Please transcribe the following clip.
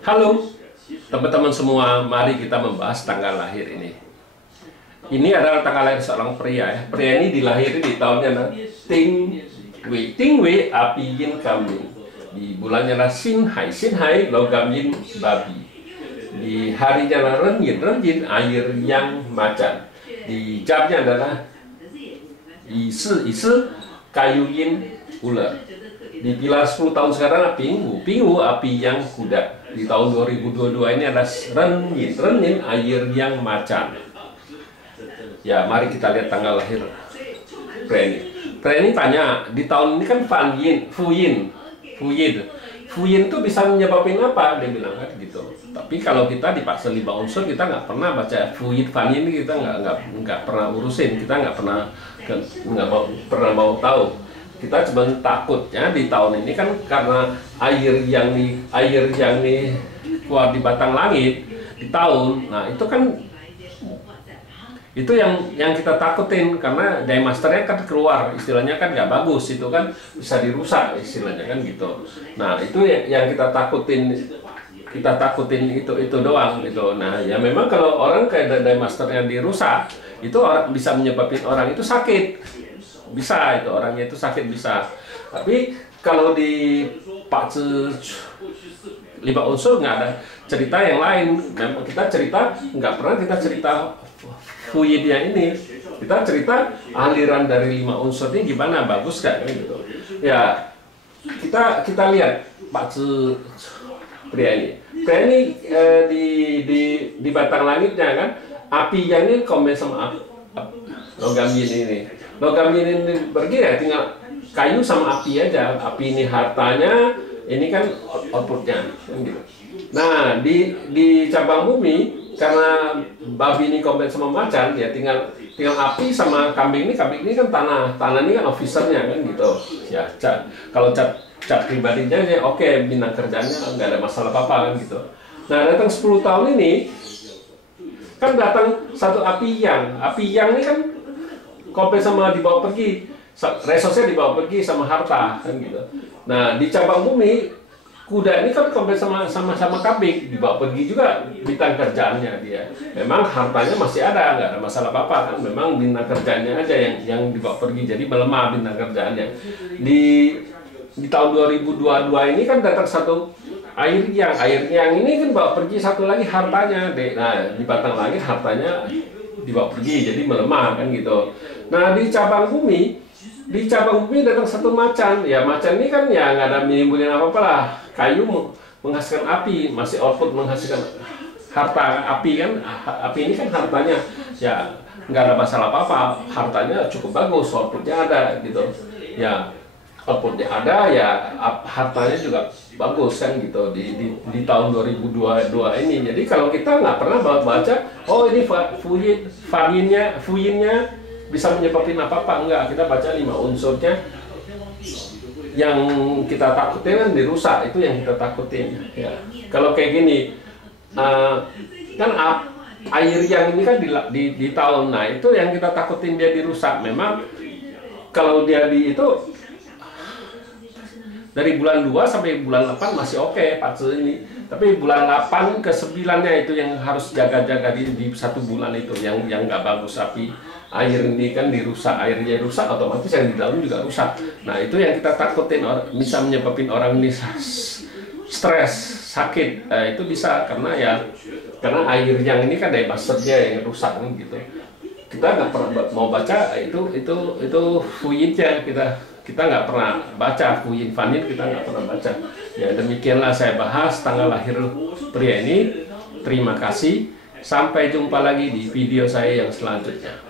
Halo teman-teman semua, mari kita membahas tanggal lahir ini. Ini adalah tanggal lahir seorang pria ya. Pria ini dilahirkan di tahunnya Ting Wei api yin kambing. Di bulannya adalah Sin Hai logam yin babi. Di harinya adalah Ren Yin air yang macan. Di jamnya adalah Yi Si kayu yin ular. Di pilar 10 tahun sekarang Pingu api yang kuda. Di tahun 2022 ini ada Ren Yin air yang macan. Ya, mari kita lihat tanggal lahir pria ini. Pria ini tanya, di tahun ini kan Fu Yin itu bisa menyebabkan apa? Dia bilang kan gitu. Tapi kalau kita dipaksa 5 unsur, kita nggak pernah baca Fan Yin ini, kita nggak pernah urusin, kita nggak pernah mau tahu. Kita cuma takutnya di tahun ini kan karena air yang keluar di batang langit di tahun, nah itu kan itu yang kita takutin karena Daymasternya kan keluar, istilahnya kan nggak bagus, itu kan bisa dirusak istilahnya kan gitu. Nah itu yang kita takutin itu doang gitu. Nah ya memang kalau orang kayak Daymasternya dirusak, itu bisa menyebabkan orang itu sakit. Bisa itu orangnya itu sakit bisa. Tapi kalau di Pak 5 unsur nggak ada cerita yang lain. Memang kita cerita nggak pernah kita cerita Fu Yin yang ini. Kita cerita aliran dari 5 unsur ini gimana, bagus kan gitu. Ya kita lihat Pak pria ini. Pria ini di batang langitnya kan api yang ini komen sama logam yin ini. Logam ini pergi ya tinggal kayu sama api aja. Api ini hartanya, ini kan outputnya kan gitu. Nah di cabang bumi karena babi ini kompet sama macan ya tinggal api sama kambing ini kan tanah ini kan officernya kan gitu ya. Kalau cat pribadinya ya oke, bintang kerjanya nggak ada masalah apa-apa kan gitu. Nah datang 10 tahun ini kan datang satu api yang ini kan kompet sama dibawa pergi, resource-nya dibawa pergi sama harta kan gitu. Nah di cabang bumi kuda ini kan kompet sama kambing, dibawa pergi juga bintang kerjaannya dia. Memang hartanya masih ada, nggak ada masalah apa-apa kan. Memang bintang kerjaannya aja yang dibawa pergi, jadi melemah bintang kerjaannya. Di tahun 2022 ini kan datang satu air yang ini kan bawa pergi satu lagi hartanya. Nah di batang langit hartanya dibawa pergi, jadi melemah kan gitu. Nah di cabang bumi datang satu macan. Ya macan ini kan ya nggak ada menimbulkan apa-apa lah. Kayu menghasilkan api, masih output menghasilkan harta api kan. Api ini kan hartanya ya nggak ada masalah apa-apa. Hartanya cukup bagus, outputnya ada gitu. Ya outputnya ada ya, hartanya juga bagus kan gitu di tahun 2022 ini. Jadi kalau kita nggak pernah baca, oh ini Fu Yinnya bisa menyebabkan apa-apa, enggak. Kita baca 5 unsurnya, yang kita takutin kan dirusak, itu yang kita takutin ya. Kalau kayak gini kan air yang ini kan di tahun, nah itu yang kita takutin dia dirusak. Memang kalau dia itu dari bulan 2 sampai bulan 8 masih oke Pak ini. Tapi bulan 8 ke 9-nya itu yang harus jaga-jaga di 1 bulan itu yang nggak bagus. Api air ini kan dirusak, airnya rusak, otomatis yang di dalam juga rusak. Nah itu yang kita takutin, bisa menyebabkan orang ini stres, sakit. Itu bisa karena air yang ini kan Daymasternya yang rusak kan gitu. Kita nggak pernah mau baca itu Fu Yin-nya, kita nggak pernah baca Fu Yin Fan Yin, kita nggak pernah baca. Ya demikianlah saya bahas tanggal lahir pria ini. Terima kasih, sampai jumpa lagi di video saya yang selanjutnya.